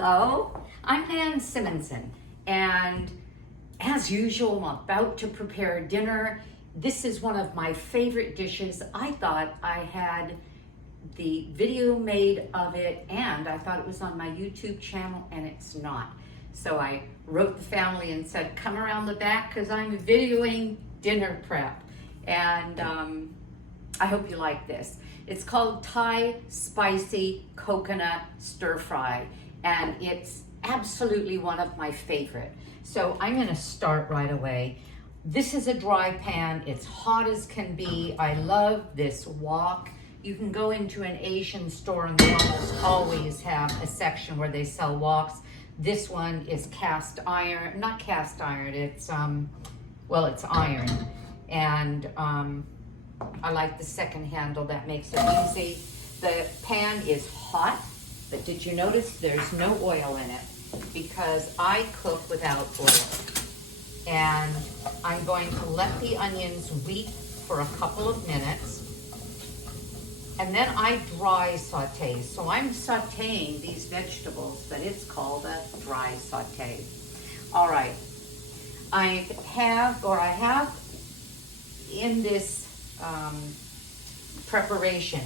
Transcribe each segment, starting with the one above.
Hello, I'm Nan Simonson, and as usual, I'm about to prepare dinner. This is one of my favorite dishes. I thought I had the video made of it, and I thought it was on my YouTube channel, and it's not. So I wrote the family and said, come around the back because I'm videoing dinner prep. And I hope you like this. It's called Thai Spicy Coconut Stir Fry, and it's absolutely one of my favorite. So I'm gonna start right away. This is a dry pan. It's hot as can be. I love this wok. You can go into an Asian store and they almost always have a section where they sell woks. This one is cast iron, not cast iron, it's, well, it's iron. And I like the second handle, that makes it easy. The pan is hot, but did you notice there's no oil in it? Because I cook without oil. And I'm going to let the onions weep for a couple of minutes. And then I dry saute. So I'm sauteing these vegetables, but it's called a dry saute. All right, I have in this preparation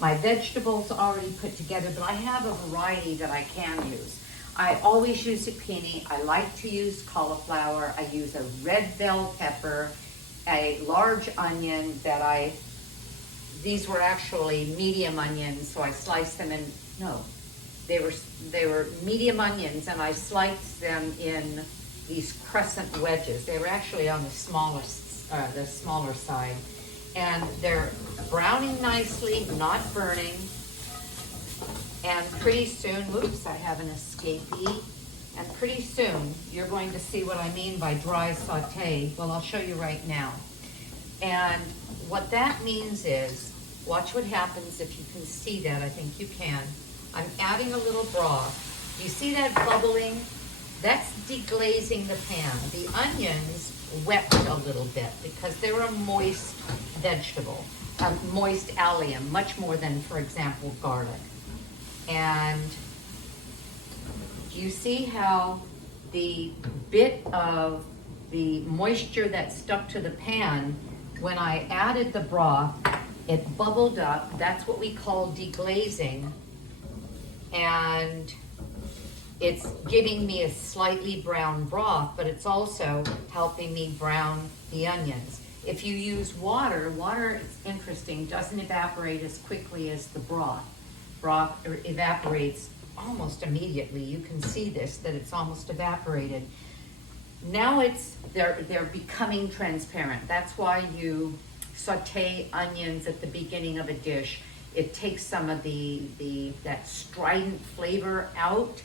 my vegetables already put together, but I have a variety that I can use. I always use zucchini. I like to use cauliflower. I use a red bell pepper, a large onion that these were actually medium onions, so I sliced them in, no, they were medium onions, and I sliced them in these crescent wedges. They were actually on the smaller side. And they're browning nicely, not burning. And pretty soon, oops, I have an escapee. And pretty soon, you're going to see what I mean by dry saute. Well, I'll show you right now. And what that means is, watch what happens if you can see that. I think you can. I'm adding a little broth. You see that bubbling? That's deglazing the pan. The onions wet a little bit because they're a moist vegetable, a moist allium, much more than, for example, garlic. And you see how the bit of the moisture that stuck to the pan, when I added the broth, it bubbled up. That's what we call deglazing. And it's giving me a slightly brown broth, but it's also helping me brown the onions. If you use water, it's interesting, doesn't evaporate as quickly as the broth. Broth evaporates almost immediately. You can see this, that it's almost evaporated. Now they're becoming transparent. That's why you saute onions at the beginning of a dish. It takes some of that strident flavor out.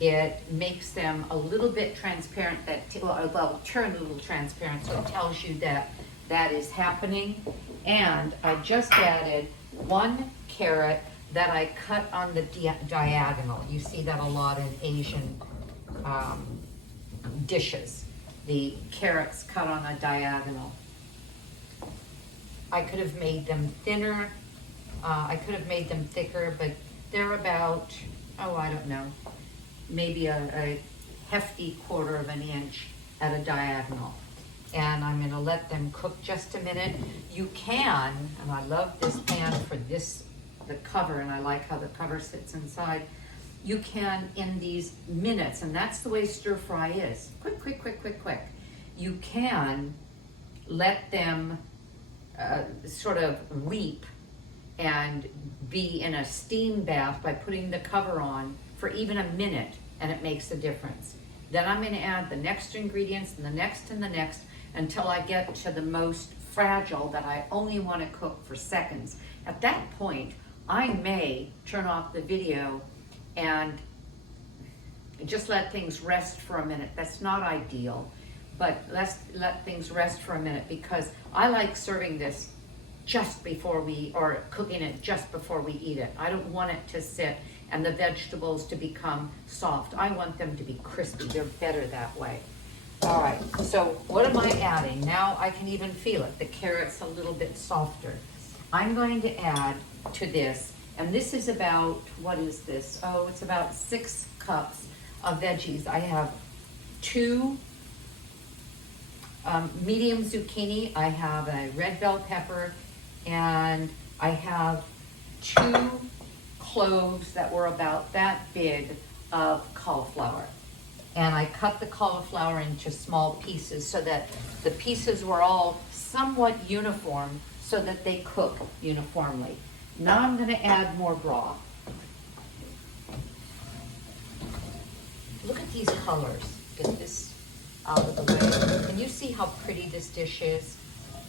It makes them a little bit transparent, well, turn a little transparent, so it tells you that is happening. And I just added one carrot that I cut on the diagonal. You see that a lot in Asian dishes. The carrots cut on a diagonal. I could have made them thinner. I could have made them thicker, but they're about, oh, I don't know, maybe a hefty 1/4 of an inch at a diagonal. And I'm gonna let them cook just a minute. You can, and I love this pan for the cover, and I like how the cover sits inside. You can, in these minutes, and that's the way stir fry is, quick, quick, quick, quick, quick. You can let them sort of weep and be in a steam bath by putting the cover on for even a minute, and it makes a difference. Then I'm going to add the next ingredients and the next and the next until I get to the most fragile that I only want to cook for seconds. At that point, I may turn off the video and just let things rest for a minute. That's not ideal, but let's let things rest for a minute because I like serving this just before or cooking it just before we eat it. I don't want it to sit and the vegetables to become soft. I want them to be crispy. They're better that way. All right, so what am I adding? Now I can even feel it. The carrot's a little bit softer. I'm going to add to this And this is about, what is this? Oh, it's about 6 cups of veggies. I have 2 medium zucchini, I have a red bell pepper, and I have 2 cloves that were about that big of cauliflower. And I cut the cauliflower into small pieces so that the pieces were all somewhat uniform so that they cook uniformly. Now I'm going to add more broth. Look at these colors. Get this out of the way. Can you see how pretty this dish is?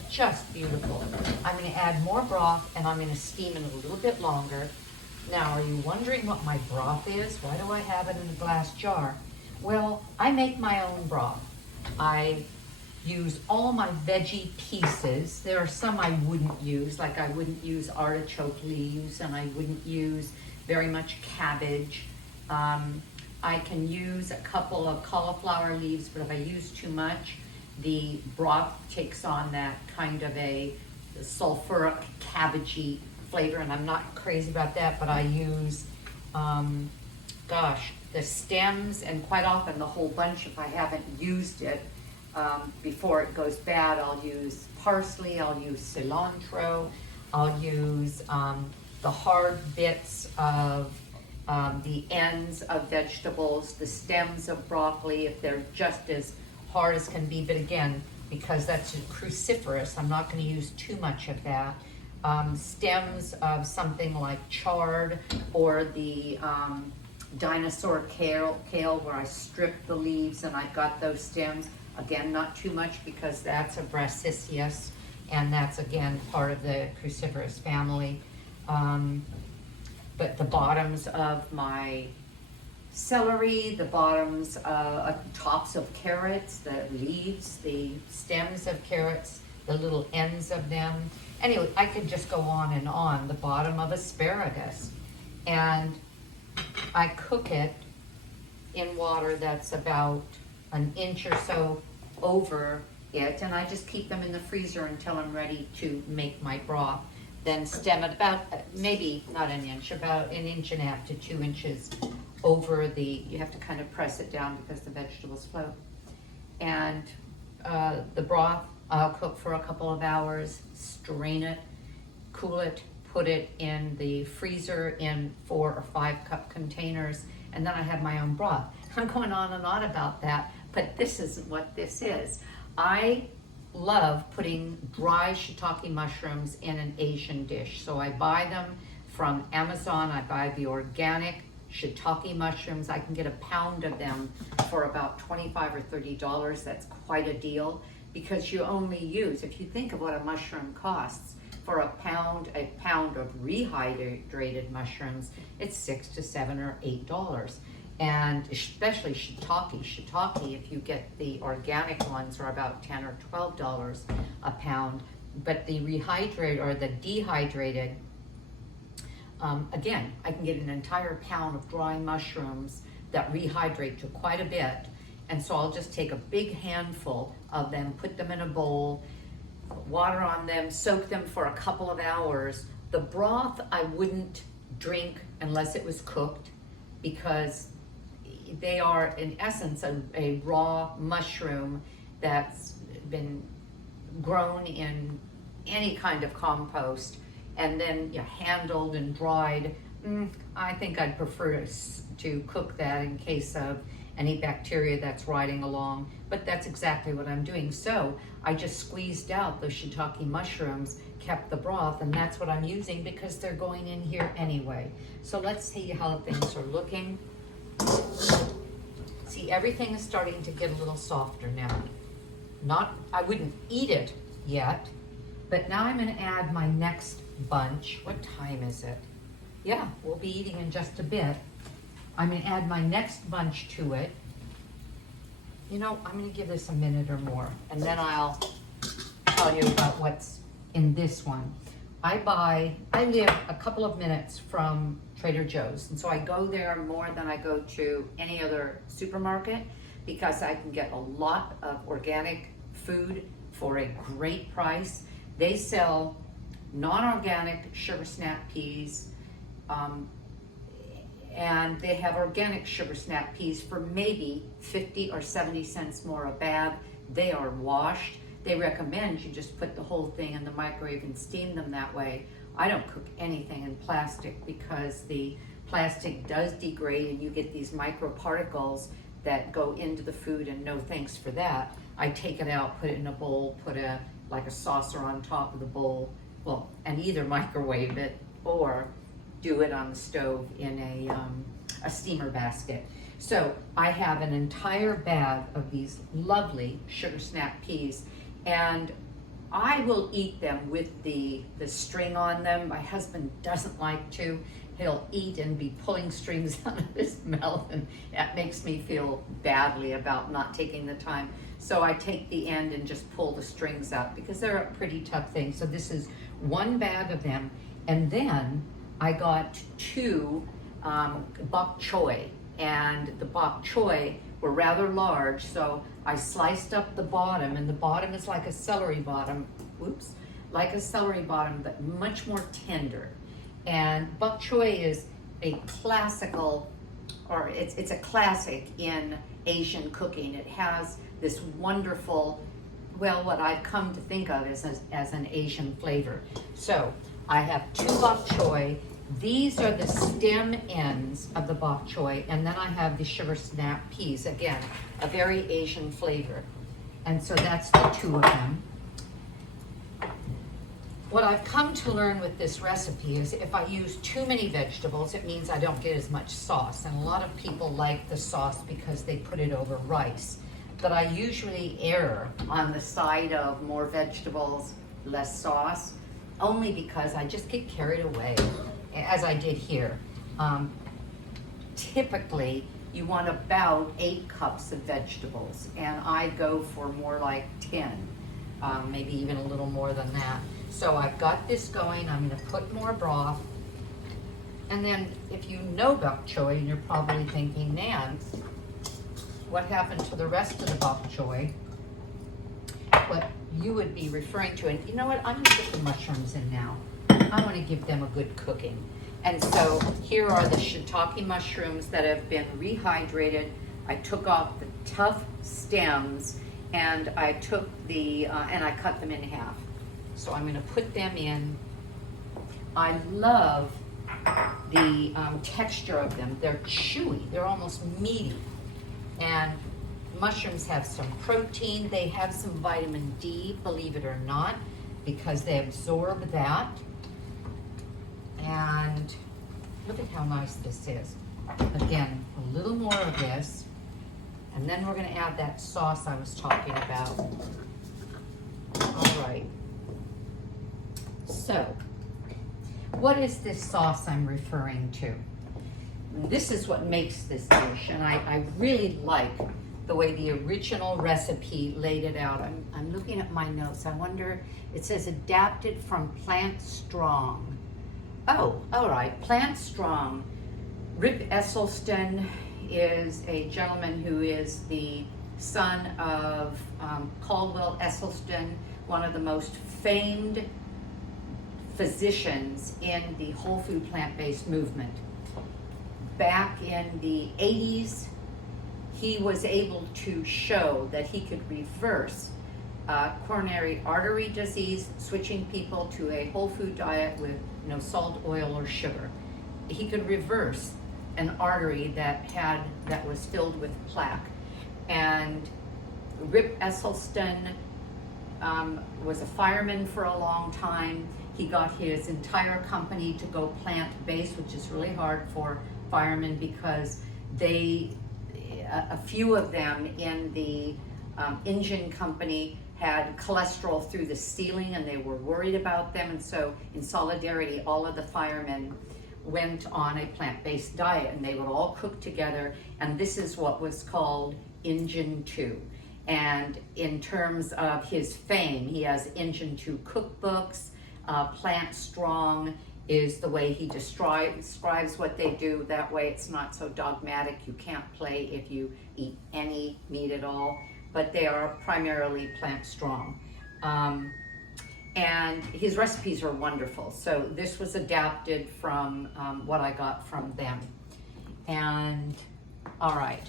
Just beautiful. I'm going to add more broth and I'm going to steam it a little bit longer. Now, are you wondering what my broth is? Why do I have it in a glass jar? Well, I make my own broth. I use all my veggie pieces. There are some I wouldn't use, like I wouldn't use artichoke leaves and I wouldn't use very much cabbage. I can use a couple of cauliflower leaves, but if I use too much, the broth takes on that kind of a sulfuric, cabbagey flavor, and I'm not crazy about that, but I use, the stems, and quite often the whole bunch if I haven't used it before it goes bad. I'll use parsley, I'll use cilantro, I'll use the hard bits of the ends of vegetables, the stems of broccoli, if they're just as hard as can be. But again, because that's cruciferous, I'm not going to use too much of that. Stems of something like chard or the dinosaur kale where I strip the leaves and I've got those stems. Again, not too much because that's a Brassiceous and that's again part of the cruciferous family. But the bottoms of my celery, the bottoms, tops of carrots, the leaves, the stems of carrots, the little ends of them. Anyway, I could just go on and on. The bottom of asparagus. And I cook it in water that's about an inch or so over it. And I just keep them in the freezer until I'm ready to make my broth. Then stem it about, maybe not an inch, about 1.5 to 2 inches over you have to kind of press it down because the vegetables float. And the broth, I'll cook for a couple of hours, strain it, cool it, put it in the freezer in 4 or 5 cup containers, and then I have my own broth. I'm going on and on about that, but this isn't what this is. I love putting dry shiitake mushrooms in an Asian dish. So I buy them from Amazon. I buy the organic shiitake mushrooms. I can get a pound of them for about $25 or $30. That's quite a deal because you only use, if you think of what a mushroom costs, for a pound of rehydrated mushrooms, it's $6 to $7 or $8. And especially shiitake, if you get the organic ones, are about $10 or $12 a pound. But the rehydrated or the dehydrated, again, I can get an entire pound of dry mushrooms that rehydrate to quite a bit. And so I'll just take a big handful of them, put them in a bowl, water on them, soak them for a couple of hours. The broth I wouldn't drink unless it was cooked because they are in essence a raw mushroom that's been grown in any kind of compost and then handled and dried. I think I'd prefer to cook that in case of any bacteria that's riding along, but that's exactly what I'm doing. So I just squeezed out those shiitake mushrooms, kept the broth, and that's what I'm using because they're going in here anyway. So let's see how things are looking. See, everything is starting to get a little softer now. I wouldn't eat it yet, but now I'm going to add my next bunch. What time is it? Yeah, we'll be eating in just a bit. I'm going to add my next bunch to it. I'm going to give this a minute or more, and then I'll tell you about what's in this one. I live a couple of minutes from Trader Joe's, and so I go there more than I go to any other supermarket because I can get a lot of organic food for a great price. They sell non-organic sugar snap peas, And they have organic sugar snap peas for maybe 50 or 70 cents more a bag. They are washed. They recommend you just put the whole thing in the microwave and steam them that way. I don't cook anything in plastic because the plastic does degrade and you get these microparticles that go into the food, and no thanks for that. I take it out, put it in a bowl, put like a saucer on top of the bowl, well, and either microwave it or do it on the stove in a steamer basket. So I have an entire bag of these lovely sugar snap peas, and I will eat them with the string on them. My husband doesn't like to. He'll eat and be pulling strings out of his mouth, and that makes me feel badly about not taking the time. So I take the end and just pull the strings out because they're a pretty tough thing. So this is one bag of them, and then I got 2 Bok Choy, and the Bok Choy were rather large, so I sliced up the bottom, and the bottom is like a celery bottom, like a celery bottom, but much more tender. And Bok Choy is a classical, or it's a classic in Asian cooking. It has this wonderful, well, what I've come to think of as an Asian flavor. So I have 2 Bok Choy. These are the stem ends of the Bok Choy, and then I have the sugar snap peas. Again, a very Asian flavor. And so that's the 2 of them. What I've come to learn with this recipe is if I use too many vegetables, it means I don't get as much sauce. And a lot of people like the sauce because they put it over rice. But I usually err on the side of more vegetables, less sauce, only because I just get carried away, as I did here. Typically, you want about 8 cups of vegetables, and I go for more like 10, maybe even a little more than that. So I've got this going. I'm going to put more broth. And then if you know Bok Choy, and you're probably thinking, Nan, what happened to the rest of the Bok Choy? What you would be referring to, and you know what, I'm going to put the mushrooms in now. I want to give them a good cooking. And so here are the shiitake mushrooms that have been rehydrated. I took off the tough stems, and I took and I cut them in half. So I'm going to put them in. I love the texture of them. They're chewy. They're almost meaty. And mushrooms have some protein. They have some vitamin D, believe it or not, because they absorb that. And look at how nice this is. Again, a little more of this. And then we're going to add that sauce I was talking about. All right. So, what is this sauce I'm referring to? This is what makes this dish, and I really like the way the original recipe laid it out. I'm looking at my notes. I wonder, it says adapted from Plant Strong. Oh, all right, Plant Strong. Rip Esselstyn is a gentleman who is the son of Caldwell Esselstyn, one of the most famed physicians in the whole food plant-based movement. Back in the 80s, he was able to show that he could reverse coronary artery disease, switching people to a whole food diet with no salt, oil, or sugar. He could reverse an artery that was filled with plaque. And Rip Esselstyn was a fireman for a long time. He got his entire company to go plant-based, which is really hard for firemen because a few of them in the engine company had cholesterol through the ceiling, and they were worried about them. And so in solidarity, all of the firemen went on a plant-based diet, and they would all cook together. And this is what was called Engine 2. And in terms of his fame, he has Engine 2 cookbooks. Plant Strong is the way he describes what they do. That way it's not so dogmatic. You can't play if you eat any meat at all, but they are primarily Plant Strong. And his recipes are wonderful. So this was adapted from what I got from them. And all right,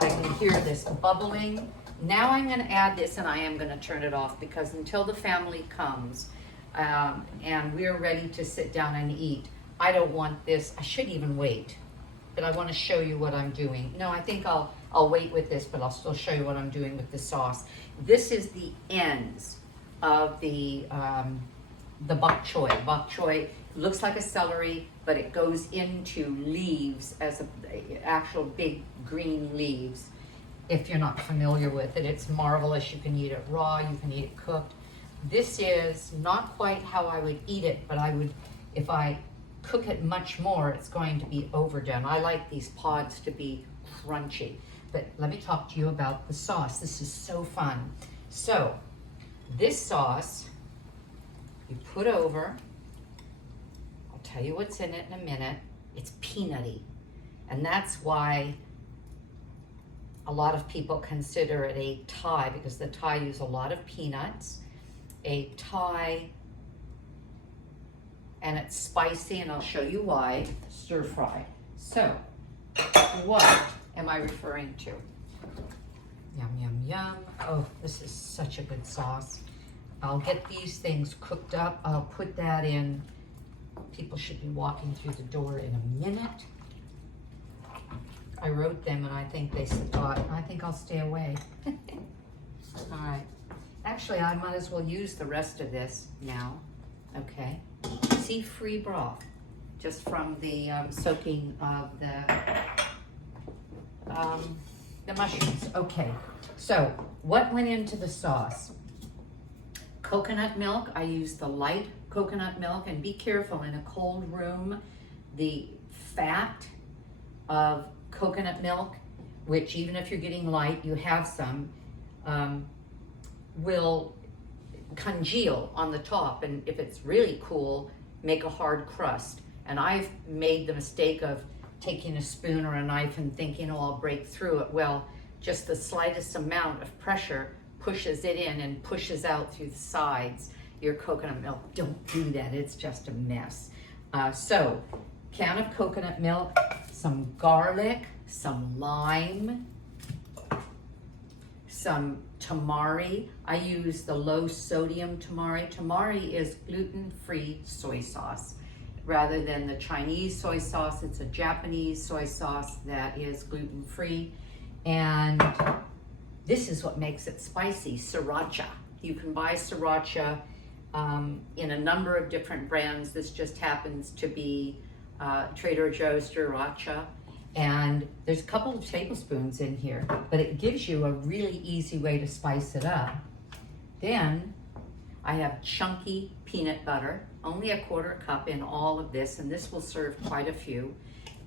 I can hear this bubbling. Now I'm going to add this, and I am going to turn it off because until the family comes and we're ready to sit down and eat, I don't want this. I should even wait, but I want to show you what I'm doing. No, I think I'll wait with this, but I'll still show you what I'm doing with the sauce. This is the ends of the bok choy. Bok choy looks like a celery, but it goes into leaves as actual big green leaves. If you're not familiar with it, it's marvelous. You can eat it raw, you can eat it cooked. This is not quite how I would eat it, but I would, if I cook it much more, it's going to be overdone. I like these pods to be crunchy. But let me talk to you about the sauce. This is so fun. So, this sauce, you put over, I'll tell you what's in it in a minute. It's peanutty. And that's why a lot of people consider it a Thai, because the Thai use a lot of peanuts. A Thai, and it's spicy, and I'll show you why. Stir fry. So, what am I referring to? Yum, yum, yum. Oh, this is such a good sauce. I'll get these things cooked up. I'll put that in. People should be walking through the door in a minute. I wrote them, and I think they thought, I think I'll stay away. All right. Actually, I might as well use the rest of this now. Okay. See, free broth, just from the soaking of the mushrooms. Okay, so what went into the sauce? Coconut milk. I used the light coconut milk, and be careful in a cold room, the fat of coconut milk, which even if you're getting light, you have some, will congeal on the top, and if it's really cool, make a hard crust. And I've made the mistake of taking a spoon or a knife and thinking, oh, I'll break through it. Well, just the slightest amount of pressure pushes it in and pushes out through the sides. Your coconut milk, don't do that, it's just a mess. So, can of coconut milk, some garlic, some lime, some tamari. I use the low sodium tamari. Tamari is gluten-free soy sauce. Rather than the Chinese soy sauce, it's a Japanese soy sauce that is gluten-free. And this is what makes it spicy, sriracha. You can buy sriracha in a number of different brands. This just happens to be Trader Joe's sriracha. And there's a couple of tablespoons in here, but it gives you a really easy way to spice it up. Then I have chunky peanut butter, only a quarter cup in all of this, and this will serve quite a few.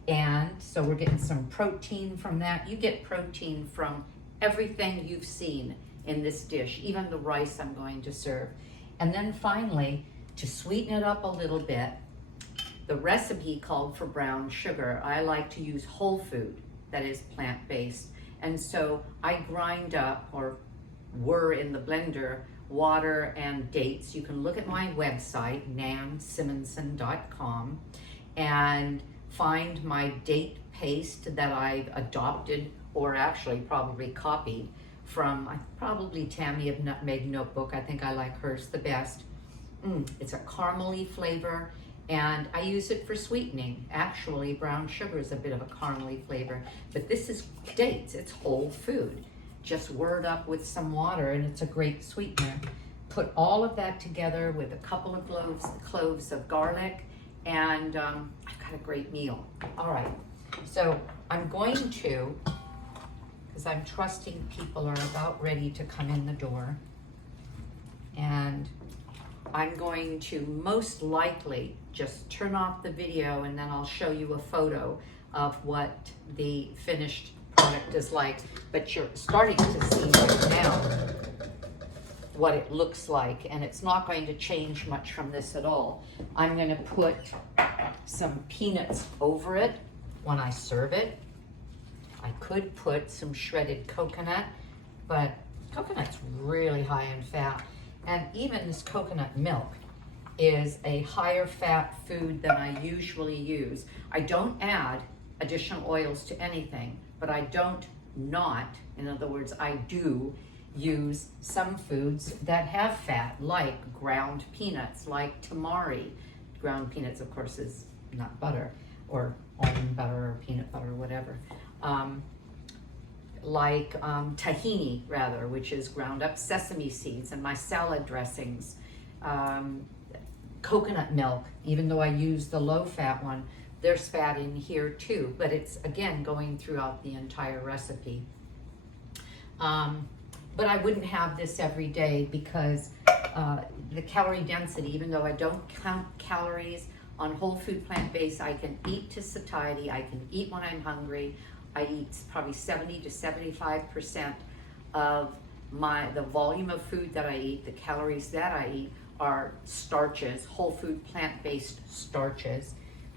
And so we're getting some protein from that. You get protein from everything you've seen in this dish, even the rice I'm going to serve. And then finally, to sweeten it up a little bit, the recipe called for brown sugar. I like to use whole food that is plant-based. And so I grind up, or were in the blender, water and dates. You can look at my website, nansimonson.com, and find my date paste that I've adopted, or actually probably copied from probably Tammy of Nutmeg Notebook. I think I like hers the best. It's a caramely flavor, and I use it for sweetening. Actually, brown sugar is a bit of a caramely flavor, but this is dates, it's whole food. Just whirred up with some water, and it's a great sweetener. Put all of that together with a couple of cloves of garlic, and I've got a great meal. All right, so I'm going to, because I'm trusting people are about ready to come in the door, and I'm going to most likely just turn off the video, and then I'll show you a photo of what the finished product is like. But you're starting to see right now what it looks like, and it's not going to change much from this at all. I'm going to put some peanuts over it when I serve it. I could put some shredded coconut, but coconut's really high in fat. And even this coconut milk is a higher fat food than I usually use. I don't add additional oils to anything, but I don't not, in other words, I do use some foods that have fat, like ground peanuts, like tamari. Ground peanuts, of course, is not butter, or almond butter, or peanut butter, or whatever. Tahini, rather, which is ground up sesame seeds, and my salad dressings. Coconut milk, even though I use the low fat one, there's fat in here too, but it's, again, going throughout the entire recipe. But I wouldn't have this every day because the calorie density, even though I don't count calories on whole food plant-based, I can eat to satiety, I can eat when I'm hungry. I eat probably 70 to 75% of the volume of food that I eat, the calories that I eat, are starches, whole food plant-based starches,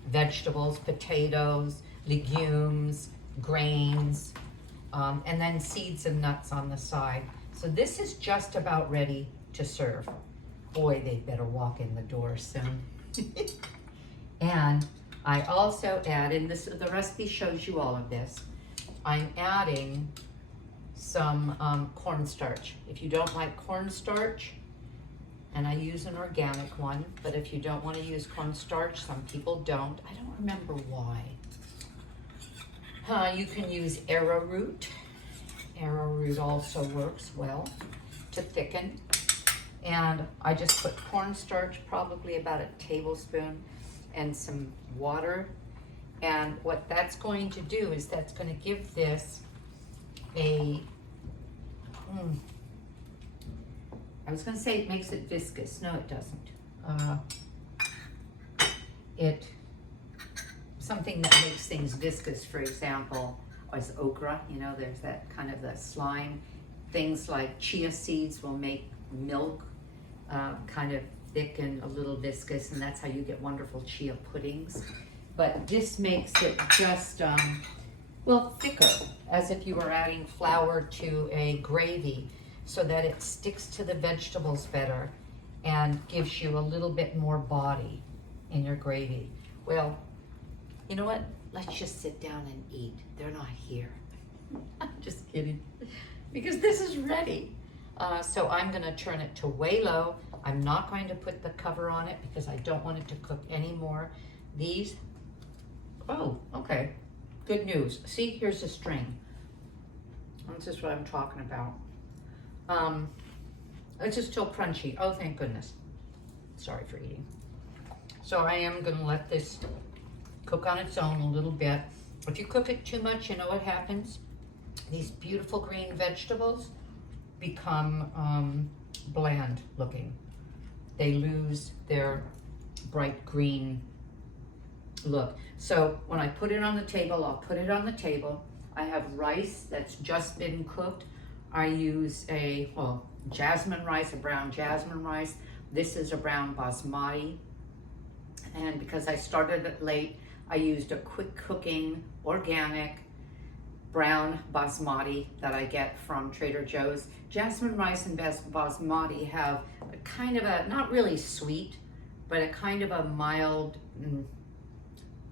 vegetables, potatoes, legumes, grains, and then seeds and nuts on the side. So this is just about ready to serve. Boy, they better walk in the door soon. And I also add, and the recipe shows you all of this, I'm adding some cornstarch. If you don't like cornstarch, and I use an organic one, but if you don't want to use cornstarch, some people don't. I don't remember why. You can use arrowroot. Arrowroot also works well to thicken. And I just put cornstarch, probably about a tablespoon, and some water. And what that's going to do is that's going to give this a, I was going to say it makes it viscous. No, it doesn't. Something that makes things viscous, for example, is okra. You know, there's that kind of the slime. Things like chia seeds will make milk kind of thick and a little viscous, and that's how you get wonderful chia puddings. But this makes it just, well, thicker, as if you were adding flour to a gravy, so that it sticks to the vegetables better and gives you a little bit more body in your gravy. Well, you know what? Let's just sit down and eat. They're not here. I'm just kidding. Because this is ready. So I'm gonna turn it to way low. I'm not going to put the cover on it because I don't want it to cook anymore. These, oh, okay. Good news. See, here's a string. This is what I'm talking about. It's just still crunchy. Oh, thank goodness. Sorry for eating. So I am gonna let this cook on its own a little bit. If you cook it too much, you know what happens? These beautiful green vegetables become bland looking. They lose their bright green look. So when I put it on the table, I'll put it on the table. I have rice that's just been cooked. I use a, well, jasmine rice, a brown jasmine rice. This is a brown basmati. And because I started it late, I used a quick cooking, organic, brown basmati that I get from Trader Joe's. Jasmine rice and basmati have a kind of a, not really sweet, but a kind of a mild,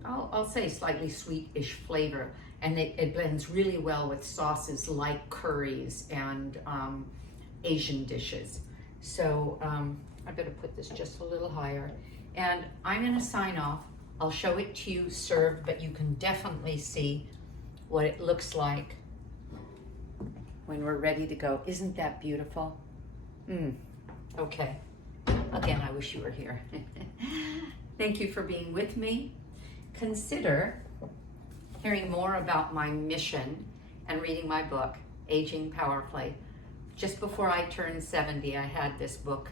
I'll say slightly sweetish flavor. And it blends really well with sauces like curries and Asian dishes. So I better put this just a little higher. And I'm gonna sign off. I'll show it to you served, but you can definitely see what it looks like when we're ready to go. Isn't that beautiful? Okay. Again, I wish you were here. Thank you for being with me. Consider hearing more about my mission and reading my book, Aging Power Play. Just before I turned 70, I had this book.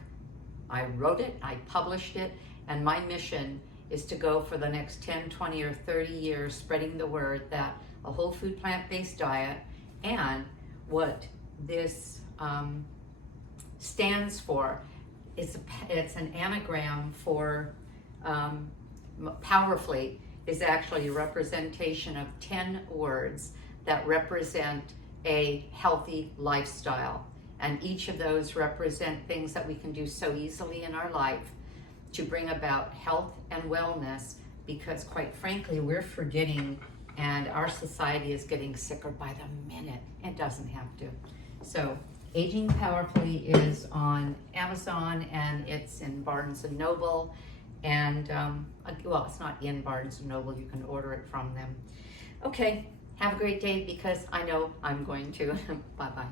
I wrote it, I published it, and my mission is to go for the next 10, 20, or 30 years spreading the word that a whole food plant-based diet, and what this stands for, it's an anagram for Powerfully is actually a representation of 10 words that represent a healthy lifestyle. And each of those represent things that we can do so easily in our life to bring about health and wellness, because quite frankly, we're forgetting and our society is getting sicker by the minute. It doesn't have to. So Aging Powerfully is on Amazon and it's in Barnes and Noble. And well, it's not in Barnes and Noble, you can order it from them. Okay, have a great day, because I know I'm going to. Bye-bye.